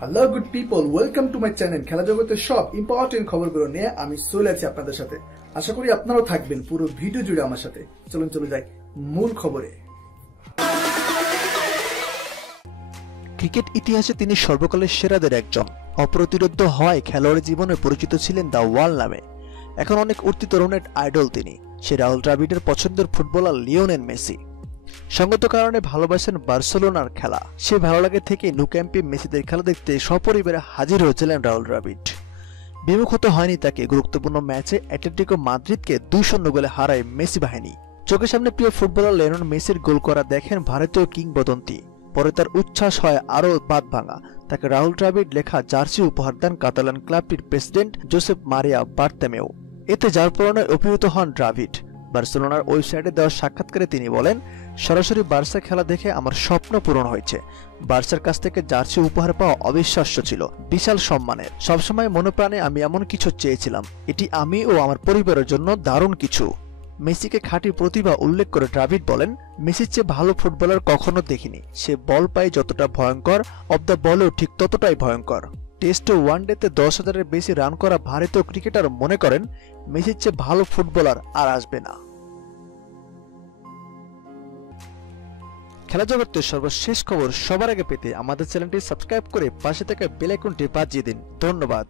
Hello good people, welcome to my channel. খেলা জগতের সব ইম্পর্টেন্ট খবরগুলো নিয়ে আমি চলে আছি আপনাদের সাথে। আশা করি আপনারাও থাকবেন পুরো ভিডিও জুড়ে আমার সাথে। চলুন চলে যাই মূল খবরে। ক্রিকেট ইতিহাসে তিনি সর্বকালের সেরাদের একজন। অপ্রতিরোধ্য হয় খেলোয়াড়ী জীবনে পরিচিত ছিলেন দ্য ওয়াল নামে। এখন অনেক উঠতি তরুণের আইডল তিনি। সে রাহুল দ্রাবিড়ের পছন্দের ফুটবলার লিওনেল মেসি। সঙ্গত কারণে ভালোবাসেন বার্সেলোনার খেলা। সে ভালো লাগে থেকে ন্যু ক্যাম্পে মেসিদের খেলা দেখতে সপরিবারে হাজির হয়েছিলেন রাহুল দ্রাবিড়। বিমুখ হতে হয়নি তাকে। গুরুত্বপূর্ণ ম্যাচে অ্যাটলেটিকো মাদ্রিদকে 2-0 গোলে হারায় মেসি বাহিনী। চোখের সামনে প্রিয় ফুটবলার লিওনেল মেসির গোল করা দেখেন ভারতীয় কিংবদন্তি। পরে তার উচ্ছ্বাস হয় আরও বাদ ভাঙা। তাকে রাহুল দ্রাবিড় লেখা জার্সি উপহার দেন কাতালান ক্লাবটির প্রেসিডেন্ট জোসেফ মারিয়া বার্তেমেও। এতে যার প্রেরণায় অভিভূত হন দ্রাবিড়। বার্সেলোনার ওয়েবসাইটে দেওয়া সাক্ষাৎকারে তিনি বলেন, সরাসরি বার্সা খেলা দেখে আমার স্বপ্ন পূরণ হয়েছে। বার্সার কাছ থেকে জার্সি উপহার পাওয়া অবিশ্বাস্য ছিল, বিশাল সম্মানের। সবসময় মনোপ্রাণে আমি এমন কিছু চেয়েছিলাম। এটি আমি ও আমার পরিবারের জন্য দারুণ কিছু। মেসিকে খাঁটি প্রতিভা উল্লেখ করে দ্রাবিড় বলেন, মেসির চেয়ে ভালো ফুটবলার কখনো দেখিনি। সে বল পায় যতটা ভয়ঙ্কর, অব দ্য বলও ঠিক ততটাই ভয়ঙ্কর। টেস্ট ও ওয়ানডেতে 10,000-এর বেশি রান করা ভারতীয় ক্রিকেটার মনে করেন মেসির চেয়ে ভালো ফুটবলার আর আসবে না। খেলা জগতের সর্বশেষ খবর সবার আগে পেতে আমাদের চ্যানেলটি সাবস্ক্রাইব করে পাশে থাকা বেল আইকনটি বাজিয়ে দিন। ধন্যবাদ।